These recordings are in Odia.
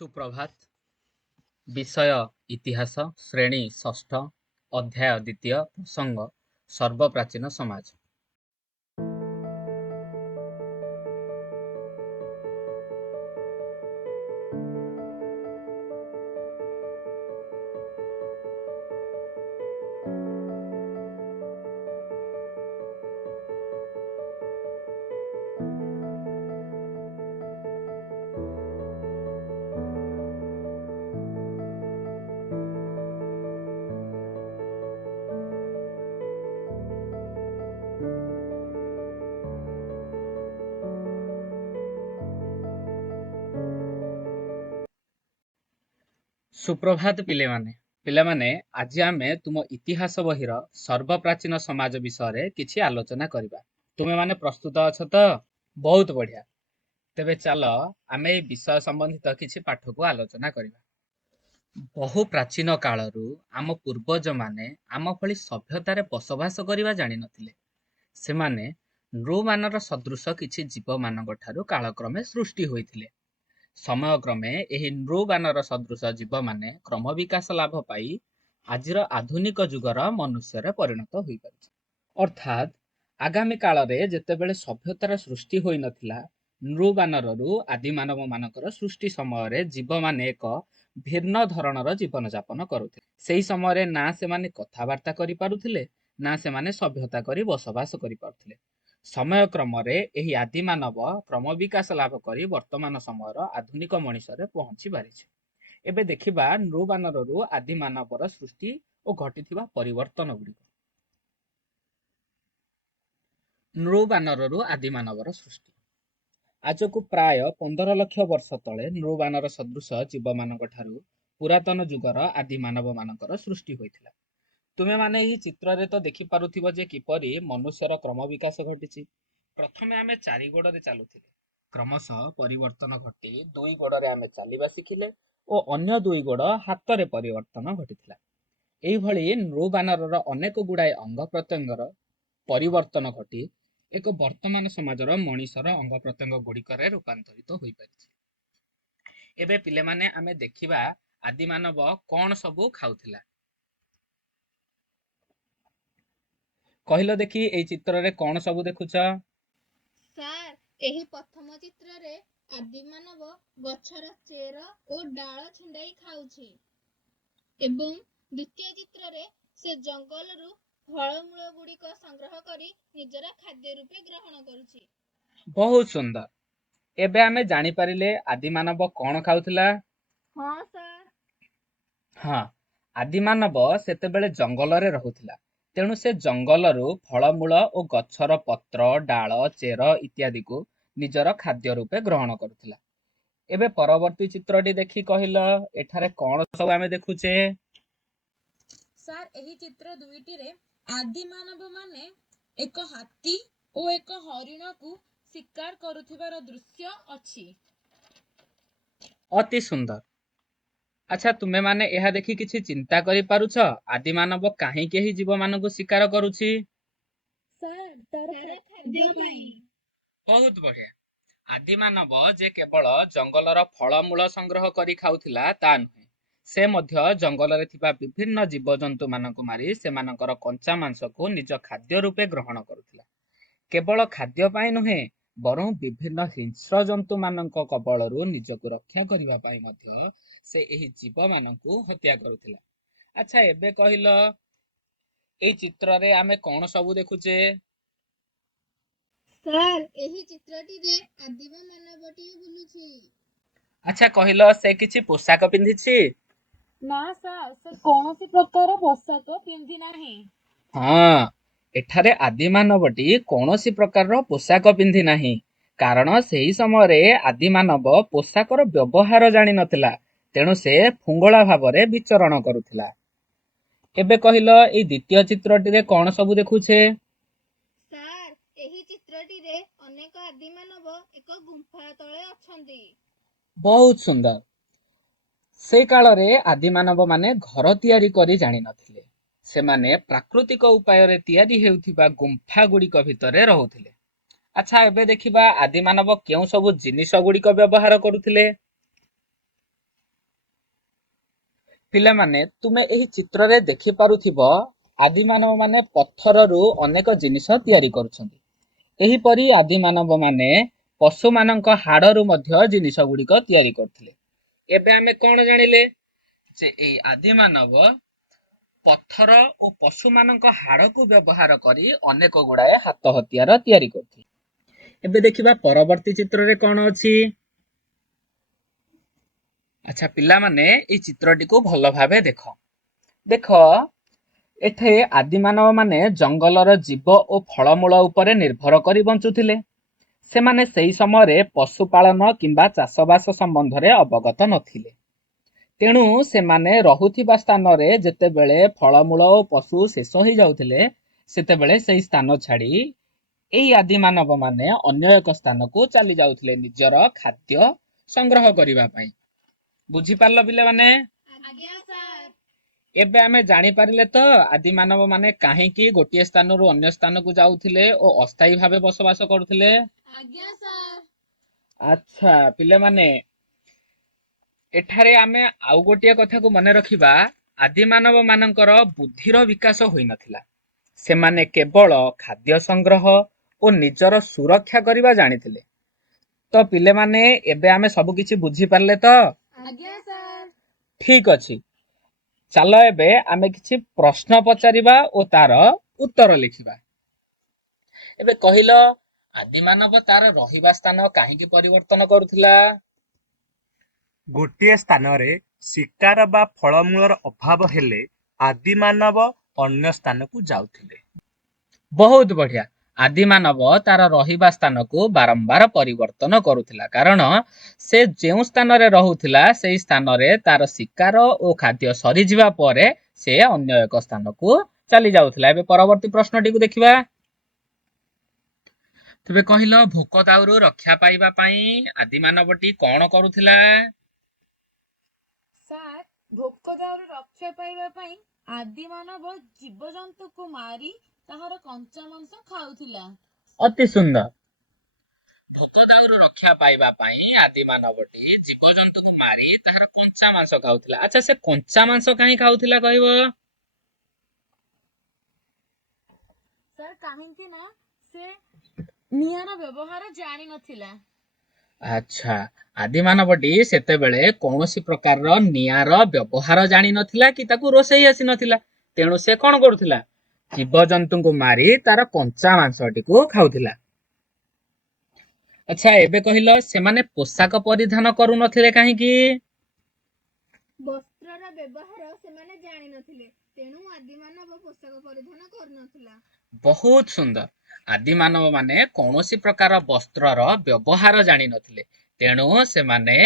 सुप्रभात। विषय इतिहास, श्रेणी षष्ठ, अध्याय द्वितीय, प्रसंग सर्वप्राचीन समाज। सुप्रभात पिलेमाने आज आमे तुम इतिहास बहिर सर्वप्राचीन समाज विषय किछि आलोचना करिबा। तुमे माने प्रस्तुत अछ तो? बहुत बढ़िया। तेबे चलो आमे ए विषय संबंधित किछि पाठ को आलोचना करिबा। बहु प्राचीन कालरू आम पूर्वज माने आम भली सभ्यतारे बसवास करिबा जानि नथिले। सेमाने नृमानर सदृश किछि जीव मानक ठारू कालक्रमे सृष्टि होइथिले। समय क्रमे एही नृबानर सदृश जीव माने क्रम विकास लाभ पाई आजिर आधुनिक जुगर मनुष्य परिणत होई पारिछि। अर्थात आगामी काल रे जेतेबेले सभ्यतार सृष्टि होई नथिला, नृबानररू आदि मानव मानकर सृष्टि समय रे जीव माने एक भिन्न धरणर जीवन यापन करुथिले। सेही समय रे ना से माने कथावार्ता करि पारुथिले, ना से माने सभ्यता करि बसवास करि पारुथिले। समय क्रम रे एही आदि मानव क्रम विकास लाभ करी वर्तमान समयर आधुनिक मनुष्य पहुंची पारिछि। एबे देखिबा नृबानररू आदि मानवर सृष्टि और घटिथिबा परिवर्तन गुडी। नृबानररू आदि मानवर सृष्टि आज को प्राय 15 लाख वर्ष तले नृबानर सदृश जीव मानक ठारू पुरातन जुगर आदि मानव मानकर सृष्टि होइथिला। तुमे माने एही चित्र रे तो देखि पारुथिबो जे किपरि मनुष्यर क्रम विकास घटिछि। प्रथमे आमे चारि गोड़े चलुथिले, क्रमशः परिवर्तन घटी दुई गोड़े आमे चलिबा शिखिले और अन्य दुई गोड़ हाथ रे परिवर्तन घटिथिला। एही भली नृबानरर अनेक गुड़ाए अंग प्रत्यंगर परिवर्तन घटी एक वर्तमान समाजर मनुष्यर अंग प्रत्यंग गुड़िकरे रूपांतरित होई पारिछि। एबे पिले माने आमे देखिबा आदि मानव कोन सबु खाउथिला। कहिलो देखि एई चित्र रे कोन सबु देखुछ? सार एही प्रथम चित्र रे आदि मानव गछर चेर और डाल छिंडाई खाउछि एवं द्वितीय चित्र रे से जंगल रु फलमूल गुड़िक संग्रह करी निजरा खाद्य रूपे ग्रहण करुछि। बहुत सुंदर। एबे आमे जानि परिले आदि मानव कोन खाउथिला? हां सर। हाँ, आदि मानव सेतेबेले जंगल रे रहुथिला। तेणु से जंगलरू फलमूल और गछर पत्र डाल चेर इत्यादि को निजर खाद्य रूपे ग्रहण करुथिला। एबे परवर्ती चित्रटी देखि कहिलो एठारे कोन सब आमे देखुचे? सार एही चित्र दुईटी रे आदि मानव माने एक हाथी और एक हरिण को शिकार करुथिबार दृश्य अछि। अति सुंदर। अच्छा, तुमे माने एहा देखि किछि चिंता करि पारुछ आदि मानव काहे केही जीव मानक शिकार करुछि? सर तार खाद्य पाई। बहुत बढ़िया। आदि मानव जे केवल जंगलर फलमूल संग्रह करी खाउथिला ता नुहे, से मध्य जंगल रे थिबा विभिन्न जीवजंतु मानक मारी सेमानकर कंचा मांस को निज खाद्य रूपे ग्रहण करुथिला। केवल खाद्य पाई नुहे, बरं विभिन्न हिंस्र जंतु मानक कबलरू निजको रक्षा करिबा पाई मध्य से एही जीव मानकु हत्या करुथिला। अच्छा, एबे कहिलो एई चित्र रे आमे कोन सबु देखुचे? सर एही चित्रटी रे आदिम मानवटी बुलुछि। अच्छा, कहिलो से किछि पोशाक पिंधिछि? ना सर से कौनसी प्रकार पोशाक पिंधि नाही। हाँ, एठारे आदि मानवटी कौनसी प्रकार पोशाक पिंधि नाही, कारण सेही समय आदि मानव पोशाकर व्यवहार जानि नथिला। तेणु से फुंगला भावरे विचरण करुथिला। एबे कहिलो एई द्वितीय चित्रटी रे कोन सबु देखुछे? सर एही चित्रटी रे अनेक आदि मानव एक गुंफा तळे अछंती। बहुत सुंदर। से काल रे आदि मानव माने घर तैयारी करी जानि नथिले। सेमाने प्राकृतिक उपाय रे तैयारी हेउथिबा गुंफा गुड़िक भितरे रहुथिले। अच्छा, एबे देखिबा आदि मानव केउ सबु जिनिस गुड़िक व्यवहार करुथिले? ପିଲାମାନେ ତୁମେ ଏହି ଚିତ୍ରରେ ଦେଖିପାରୁଥିବ ଆଦିମାନବ ମାନେ ପଥରରୁ ଅନେକ ଜିନିଷ ତିଆରି କରୁଛନ୍ତି। ଏହିପରି ଆଦିମାନବ ମାନେ ପଶୁମାନଙ୍କ ହାଡରୁ ମଧ୍ୟ ଜିନିଷ ଗୁଡିକ ତିଆରି କରୁଥିଲେ। ଏବେ ଆମେ କଣ ଜାଣିଲେ ଯେ ଏଇ ଆଦିମାନବ ପଥର ଓ ପଶୁମାନଙ୍କ ହାଡକୁ ବ୍ୟବହାର କରି ଅନେକ ଗୁଡାଏ ହାତ ହତିଆର ତିଆରି କରୁଥିଲେ। ଏବେ ଦେଖିବା ପରବର୍ତ୍ତୀ ଚିତ୍ରରେ କଣ ଅଛି। ଆଚ୍ଛା ପିଲାମାନେ ଏଇ ଚିତ୍ରଟିକୁ ଭଲ ଭାବେ ଦେଖ। ଦେଖ ଏଠି ଆଦିମାନବ ମାନେ ଜଙ୍ଗଲର ଜୀବ ଓ ଫଳମୂଳ ଉପରେ ନିର୍ଭର କରି ବଞ୍ଚୁଥିଲେ। ସେମାନେ ସେହି ସମୟରେ ପଶୁପାଳନ କିମ୍ବା ଚାଷବାସ ସମ୍ବନ୍ଧରେ ଅବଗତ ନଥିଲେ। ତେଣୁ ସେମାନେ ରହୁଥିବା ସ୍ଥାନରେ ଯେତେବେଳେ ଫଳମୂଳ ଓ ପଶୁ ଶେଷ ହେଇଯାଉଥିଲେ ସେତେବେଳେ ସେହି ସ୍ଥାନ ଛାଡି ଏଇ ଆଦିମାନବ ମାନେ ଅନ୍ୟ ଏକ ସ୍ଥାନକୁ ଚାଲି ଯାଉଥିଲେ ନିଜର ଖାଦ୍ୟ ସଂଗ୍ରହ କରିବା ପାଇଁ। ବୁଝିପାରିଲ ପିଲାମାନେ? ଆଜ୍ଞା ସାର୍। ଏବେ ଆମେ ଜାଣିପାରିଲେ ତ ଆଦିମାନବ ମାନେ କାହିଁକି ଗୋଟିଏ ସ୍ଥାନରୁ ଅନ୍ୟ ସ୍ଥାନକୁ ଯାଉଥିଲେ ଓ ଅସ୍ଥାୟୀ ଭାବେ ବସବାସ କରୁଥିଲେ। ଆଜ୍ଞା ସାର୍। ଆଚ୍ଛା ପିଲାମାନେ ଏଠାରେ ଆମେ ଆଉ ଗୋଟିଏ କଥାକୁ ମନେ ରଖିବା, ଆଦିମାନବ ମାନଙ୍କର ବୁଦ୍ଧିର ବିକାଶ ହୋଇନଥିଲା। ସେମାନେ କେବଳ ଖାଦ୍ୟ ସଂଗ୍ରହ ଓ ନିଜର ସୁରକ୍ଷା କରିବା ଜାଣିଥିଲେ। ତ ପିଲାମାନେ ଏବେ ଆମେ ସବୁ କିଛି ବୁଝିପାରିଲେ ତ? ଆଜ୍ଞା ସାର୍। ଠିକ ଅଛି, ଚାଲ ଏବେ ଆମେ କିଛି ପ୍ରଶ୍ନ ପଚାରିବା ଓ ତାର ଉତ୍ତର ଲେଖିବା। ଏବେ କହିଲ ଆଦିମାନବ ତାର ରହିବା ସ୍ଥାନ କାହିଁକି ପରିବର୍ତ୍ତନ କରୁଥିଲା? ଗୋଟିଏ ସ୍ଥାନରେ ଶିକାର ବା ଫଳମୂଳର ଅଭାବ ହେଲେ ଆଦିମାନବ ଅନ୍ୟ ସ୍ଥାନକୁ ଯାଉଥିଲେ। ବହୁତ ବଢିଆ। ଆଦିମାନବ ତାର ରହିବା ସ୍ଥାନକୁ ବାରମ୍ବାର ପରିବର୍ତ୍ତନ କରୁଥିଲା, କାରଣ ସେ ଯେଉଁ ସ୍ଥାନରେ ରହୁଥିଲା ସେଇ ସ୍ଥାନରେ ତାର ଶିକାର ଓ ଖାଦ୍ୟ ସରିଯିବା ପରେ ସେ ଅନ୍ୟ ଏକ ସ୍ଥାନକୁ ଚାଲି ଯାଉଥିଲା। ଏବେ ପରବର୍ତ୍ତୀ ପ୍ରଶ୍ନଟିକୁ ଦେଖିବା। ତେବେ କହିଲ ଭୋକ ଦାଉରୁ ରକ୍ଷା ପାଇବା ପାଇଁ ଆଦିମାନବଟି କଣ କରୁଥିଲା? ସାର୍, ଭୋକ ଦାଉରୁ ରକ୍ଷା ପାଇବା ପାଇଁ ଆଦିମାନବ ଜୀବଜନ୍ତୁକୁ ମାରି ତାହାର କଞ୍ଚା ମାଂସ ଖାଉଥିଲା। ଅତି ସୁନ୍ଦର। ଭୋକ ଦାଉରୁ ରକ୍ଷା ପାଇବା ପାଇଁ ଆଦିମାନବଟି ଜୀବଜନ୍ତୁକୁ ମାରି ତାହାର କଞ୍ଚା ମାଂସ ଖାଉଥିଲା। ଆଚ୍ଛା ସେ କଞ୍ଚା ମାଂସ କାହିଁ ଖାଉଥିଲା କହିବ? ସାର୍, କାହିଁକି ନା ସେ ନିଆଁର ବ୍ୟବହାର ଜାଣିନଥିଲା। ଆଚ୍ଛା, ଆଦିମାନବଟି ସେତେବେଳେ କୌଣସି ପ୍ରକାରର ନିଆଁର ବ୍ୟବହାର ଜାଣିନଥିଲା କି ତାକୁ ରୋଷେଇ ଆସିନଥିଲା। ତେଣୁ ସେ କଣ କରୁଥିଲା? ଜୀବଜନ୍ତୁଙ୍କୁ ମାରି ତାର କଞ୍ଚା ମାଂସଟିକୁ ଖାଉଥିଲା। ଆଚ୍ଛା ଏବେ କହିଲ ସେମାନେ ପୋଷାକ ପରିଧାନ କରୁନଥିଲେ କାହିଁକି? ବସ୍ତ୍ରର ବ୍ୟବହାର ସେମାନେ ଜାଣିନଥିଲେ, ତେଣୁ ଆଦିମାନବ ପୋଷାକ ପରିଧାନ କରୁନଥିଲା। ବହୁତ ସୁନ୍ଦର। ଆଦିମାନବ ମାନେ କୌଣସି ପ୍ରକାର ବସ୍ତ୍ରର ବ୍ୟବହାର ଜାଣିନଥିଲେ, ତେଣୁ ସେମାନେ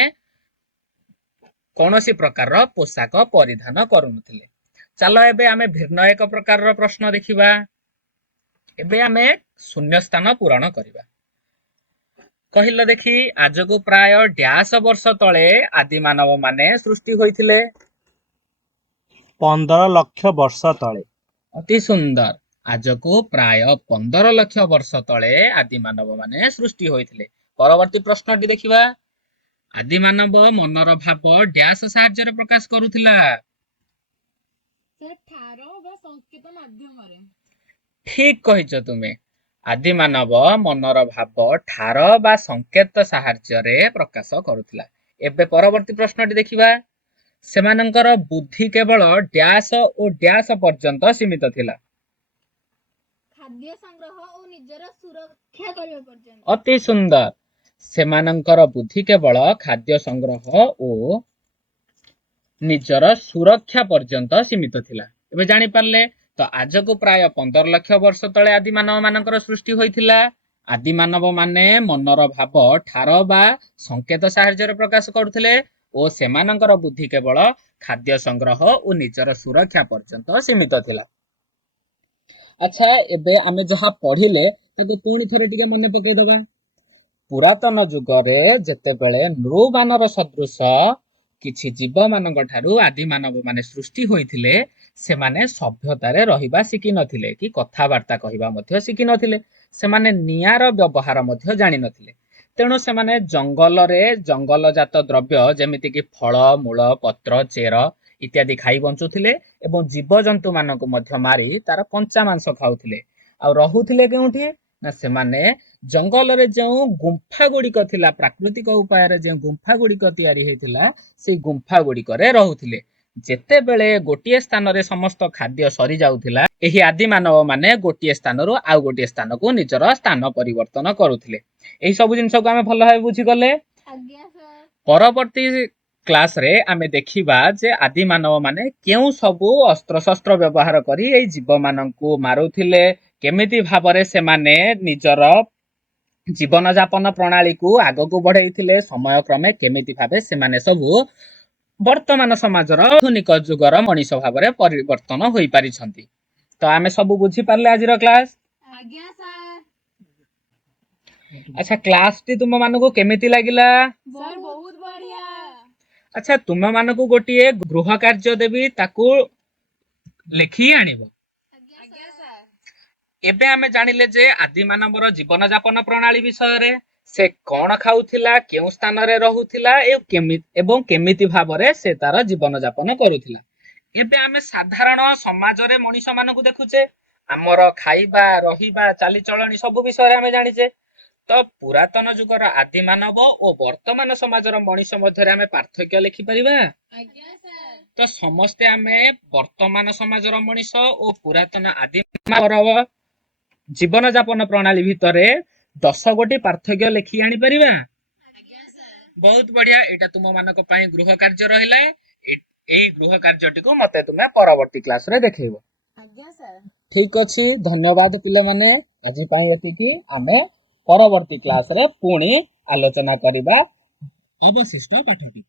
କୌଣସି ପ୍ରକାରର ପୋଷାକ ପରିଧାନ କରୁନଥିଲେ। ଚାଲ ଏବେ ଆମେ ଭିନ୍ନ ଏକ ପ୍ରକାରର ପ୍ରଶ୍ନ ଦେଖିବା। ଏବେ ଆମେ ଶୂନ୍ୟ ସ୍ଥାନ ପୂରଣ କରିବା। କହିଲ ଦେଖି ଆଜକୁ ପ୍ରାୟ ଡ୍ୟାସ ବର୍ଷ ତଳେ ଆଦିମାନବ ମାନେ ସୃଷ୍ଟି ହୋଇଥିଲେ? 15 ଲକ୍ଷ ବର୍ଷ ତଳେ। ଅତି ସୁନ୍ଦର। ଆଜକୁ ପ୍ରାୟ 15 ଲକ୍ଷ ବର୍ଷ ତଳେ ଆଦିମାନବ ମାନେ ସୃଷ୍ଟି ହୋଇଥିଲେ। ପରବର୍ତ୍ତୀ ପ୍ରଶ୍ନଟି ଦେଖିବା। ଆଦିମାନବ ମନର ଭାବ ଡ୍ୟାସ ସାହାଯ୍ୟରେ ପ୍ରକାଶ କରୁଥିଲା? ସେ ଠାର ବା ସଂକେତ ମାଧ୍ୟମରେ। ଠିକ କହିଛ ତୁମେ। ଆଦିମାନବ ମନର ଭାବ ଠାର ବା ସଂକେତ ସାହାଯ୍ୟରେ ପ୍ରକାଶ କରୁଥିଲା। ଏବେ ପରବର୍ତ୍ତୀ ପ୍ରଶ୍ନଟି ଦେଖିବା। ସେମାନଙ୍କର ବୁଦ୍ଧି କେବଳ ଡ୍ୟାସ ଓ ଡ୍ୟାସ ପର୍ଯ୍ୟନ୍ତ ସୀମିତ ଥିଲା? ଖାଦ୍ୟ ସଂଗ୍ରହ ଓ ନିଜର ସୁରକ୍ଷା କରିବା ପର୍ଯ୍ୟନ୍ତ। ଅତି ସୁନ୍ଦର। ସେମାନଙ୍କର ବୁଦ୍ଧି କେବଳ ଖାଦ୍ୟ ସଂଗ୍ରହ ଓ ନିଜର ସୁରକ୍ଷା ପର୍ଯ୍ୟନ୍ତ ସୀମିତ ଥିଲା। ଏବେ ଜାଣିପାରିଲେ ତ ଆଜକୁ ପ୍ରାୟ 15 ଲକ୍ଷ ବର୍ଷ ତଳେ ଆଦିମାନବ ମାନଙ୍କର ସୃଷ୍ଟି ହୋଇଥିଲା। ଆଦିମାନବ ମାନେ ମନର ଭାବ ଠାର ବା ସଂକେତ ସାହାଯ୍ୟରେ ପ୍ରକାଶ କରୁଥିଲେ ଓ ସେମାନଙ୍କର ବୁଦ୍ଧି କେବଳ ଖାଦ୍ୟ ସଂଗ୍ରହ ଓ ନିଜର ସୁରକ୍ଷା ପର୍ଯ୍ୟନ୍ତ ସୀମିତ ଥିଲା। ଆଚ୍ଛା ଏବେ ଆମେ ଯାହା ପଢିଲେ ତାକୁ ପୁଣି ଥରେ ଟିକେ ମନେ ପକେଇଦବା। ପୁରାତନ ଯୁଗରେ ଯେତେବେଳେ ନୃବାନର ସଦୃଶ କିଛି ଜୀବ ମାନଙ୍କ ଠାରୁ ଆଦିମାନବ ମାନେ ସୃଷ୍ଟି ହୋଇଥିଲେ, ସେମାନେ ସଭ୍ୟତାରେ ରହିବା ଶିଖିନଥିଲେ କି କଥାବାର୍ତ୍ତା କହିବା ମଧ୍ୟ ଶିଖିନଥିଲେ। ସେମାନେ ନିଆଁର ବ୍ୟବହାର ମଧ୍ୟ ଜାଣିନଥିଲେ। ତେଣୁ ସେମାନେ ଜଙ୍ଗଲରେ ଜଙ୍ଗଲଜାତ ଦ୍ରବ୍ୟ ଯେମିତିକି ଫଳ, ମୂଳ, ପତ୍ର, ଚେର ଇତ୍ୟାଦି ଖାଇ ବଞ୍ଚୁଥିଲେ ଏବଂ ଜୀବଜନ୍ତୁ ମାନଙ୍କୁ ମଧ୍ୟ ମାରି ତାର କଞ୍ଚା ମାଂସ ଖାଉଥିଲେ। ଆଉ ରହୁଥିଲେ କେଉଁଠି ନା ସେମାନେ ଜଙ୍ଗଲରେ ଯେଉଁ ଗୁମ୍ଫା ଗୁଡିକ ଥିଲା, ପ୍ରାକୃତିକ ଉପାୟରେ ଯେଉଁ ଗୁମ୍ଫା ଗୁଡିକ ତିଆରି ହେଇଥିଲା ସେଇ ଗୁମ୍ଫା ଗୁଡିକରେ ରହୁଥିଲେ। ଯେତେବେଳେ ଗୋଟିଏ ସ୍ଥାନରେ ସମସ୍ତ ଖାଦ୍ୟ ସରି ଯାଉଥିଲା, ଏହି ଆଦି ମାନବ ମାନେ ଗୋଟିଏ ସ୍ଥାନରୁ ଆଉ ଗୋଟିଏ ସ୍ଥାନକୁ ନିଜର ସ୍ଥାନ ପରିବର୍ତ୍ତନ କରୁଥିଲେ। ଏହି ସବୁ ଜିନିଷକୁ ଆମେ ଭଲ ଭାବେ ବୁଝିଗଲେ। ଆଜ୍ଞା ସାର୍। ପରବର୍ତ୍ତୀ କ୍ଲାସରେ ଆମେ ଦେଖିବା ଯେ ଆଦି ମାନବ ମାନେ କେଉଁ ସବୁ ଅସ୍ତ୍ରଶସ୍ତ୍ର ବ୍ୟବହାର କରି ଏଇ ଜୀବମାନଙ୍କୁ ମାରୁଥିଲେ, କେମିତି ଭାବରେ ସେମାନେ ନିଜର ଜୀବନ ଯାପନ ପ୍ରଣାଳୀକୁ ଆଗକୁ ବଢେଇଥିଲେ, ସମୟ କ୍ରମେ କେମିତି ଭାବେ ସେମାନେ ସବୁ ବର୍ତ୍ତମାନ ସମାଜର ଆଧୁନିକ ଯୁଗର ମଣିଷ ଭାବରେ ପରିବର୍ତ୍ତନ ହୋଇପାରିଛନ୍ତି। ତ ଆମେ ସବୁ ବୁଝିପାରିଲେ ଆଜିର କ୍ଲାସ? ଆଜ୍ଞା ସାର୍। ଆଚ୍ଛା, କ୍ଲାସଟି ତୁମ ମାନଙ୍କୁ କେମିତି ଲାଗିଲା? ସାର୍ ବହୁତ ବଢିଆ। ଆଚ୍ଛା, ତୁମ ମାନଙ୍କୁ ଗୋଟିଏ ଗୃହ କାର୍ଯ୍ୟ ଦେବି, ତାକୁ ଲେଖି ଆଣିବ। ଆଜ୍ଞା ସାର୍। ଏବେ ଆମେ ଜାଣିଲେ ଯେ ଆଦି ମାନବର ଜୀବନ ଯାପନ ପ୍ରଣାଳୀ ବିଷୟରେ, ସେ କଣ ଖାଉଥିଲା, କେଉଁ ସ୍ଥାନରେ ରହୁଥିଲା ଏବଂ କେମିତି ଭାବରେ ସେ ତାର ଜୀବନ ଯାପନ କରୁଥିଲା। ଏବେ ଆମେ ସାଧାରଣ ସମାଜରେ ମଣିଷ ମାନଙ୍କୁ ଦେଖୁଛେ, ଆମର ଖାଇବା, ରହିବା, ଚାଲିଚଳଣି ସବୁ ବିଷୟରେ ଆମେ ଜାଣିଛେ। ତ ପୁରାତନ ଯୁଗର ଆଦି ମାନବ ଓ ବର୍ତ୍ତମାନ ସମାଜର ମଣିଷ ମଧ୍ୟରେ ଆମେ ପାର୍ଥକ୍ୟ ଲେଖିପାରିବା? ଆଜ୍ଞା ସାର୍। ତ ସମସ୍ତେ ଆମେ ବର୍ତ୍ତମାନ ସମାଜର ମଣିଷ ଓ ପୁରାତନ ଆଦି ମାନବର ଜୀବନ ଯାପନ ପ୍ରଣାଳୀ ଭିତରେ 10 ଗୋଟି ପାର୍ଥକ୍ୟ ଲେଖି ଆଣିପାରିବା? ଆଜ୍ଞା ସାର୍। ବହୁତ ବଢିଆ। ଏଇଟା ତୁମ ମାନଙ୍କ ପାଇଁ ଗୃହ କାର୍ଯ୍ୟ ରହିଲା। ଏଇ ଗୃହ କାର୍ଯ୍ୟଟିକୁ ମତେ ତୁମେ ପରବର୍ତ୍ତୀ କ୍ଲାସରେ ଦେଖେଇବ। ଆଜ୍ଞା ସାର୍। ଠିକ ଅଛି, ଧନ୍ୟବାଦ ପିଲାମାନେ। ଆଜି ପାଇଁ ଏତିକି। ଆମେ ପରବର୍ତ୍ତୀ କ୍ଲାସରେ ପୁଣି ଆଲୋଚନା କରିବା ଅବଶିଷ୍ଟ ପାଠଟି।